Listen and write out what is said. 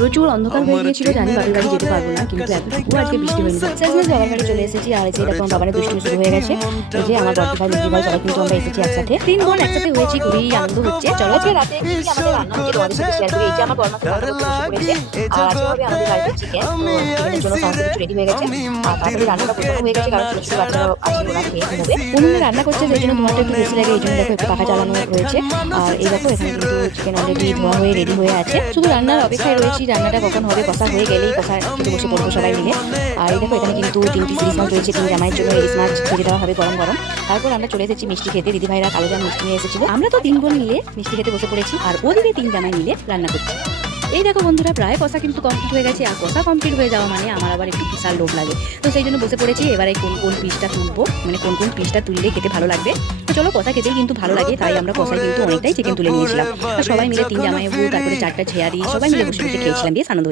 প্রচুর অন্ধকার হয়ে গিয়েছিল, জানি বাবার বাড়ি যেতে পারবো না, কিন্তু এতটুকু আজকে বৃষ্টি হয়নি। শেষমেশ বাবার বাড়ি চলে এসেছি। আর এই যে দেখো বাবার দুষ্টু শুরু হয়ে গেছে। এই যে আমার বড় ভাই মিষ্টি ভাই সবাই কিন্তু আমরা এসেছি একসাথে, 3 বোন একসাথে হয়েছি, খুবই আনন্দ হচ্ছে। চলো আজকে রাতে কি কি আমাদের রান্না হচ্ছে তোমাদের সাথে শেয়ার করি। এই যে আমার বড় মাছ রান্না করতে বসে পড়েছে। আর আজকে হবে আমাদের বাড়িতে চিকেন, চিকেনের জন্য সমস্ত কিছু রেডি হয়ে গেছে। আর তারপরে রান্নাটা প্রথম হয়ে গেছে, কারণ ছোট ছোট বাচ্চারা আছে, ওরা খেয়ে ঘুমোবে। উনুনে রান্না করছে, সেই জন্য ধোঁয়াটা একটু বেশি লাগে, এই জন্য দেখো একটু পাখা চালানো রয়েছে। আর এই দেখো এখানে কিন্তু চিকেন অলরেডি ধোয়া হয়ে রেডি হয়ে আছে, শুধু রান্নার অপেক্ষায় রয়েছি। রান্নাটা কখন হবে, কষা হয়ে গেলেই কষা খেতে বসে পড়বো সবাই মিলে। আর এই দেখো এখানে কিন্তু 3টি ইলিশ মাছ রয়েছে, 3 জামাইয়ের জন্য ইলিশ মাছ ভেজে দেওয়া হবে গরম গরম। তারপর আমরা চলে এসেছি মিষ্টি খেতে, দিদি ভাইরা কালো জাম মিষ্টি নিয়ে এসেছিল। আমরা তো 3 বোন মিলে মিষ্টি খেতে বসে পড়েছি, আর ওদিকে 3 জামাই মিলে রান্না করছি। এই দেখো বন্ধুরা, প্রায় কষা কিন্তু কমপ্লিট হয়ে গেছে। আর কষা কমপ্লিট হয়ে যাওয়া মানে আমার আবার একটু বিশাল লোভ লাগে, তো সেই জন্য বসে পড়েছি। এবারে কোন কোন পিসটা তুলবো, মানে কোন কোন পিসটা তুললে খেতে ভালো লাগবে। তো চলো, কষা খেতেই কিন্তু ভালো লাগে, তাই আমরা কষায় কিন্তু অনেকটাই চিকেন তুলে নিয়েছিলাম। আর সবাই মিলে 3 জামাই বউ, তারপরে 4টা ঝেয়ারি, সবাই মিলে বসে বসে খেয়েছিলাম, বেশ আনন্দ হয়েছে।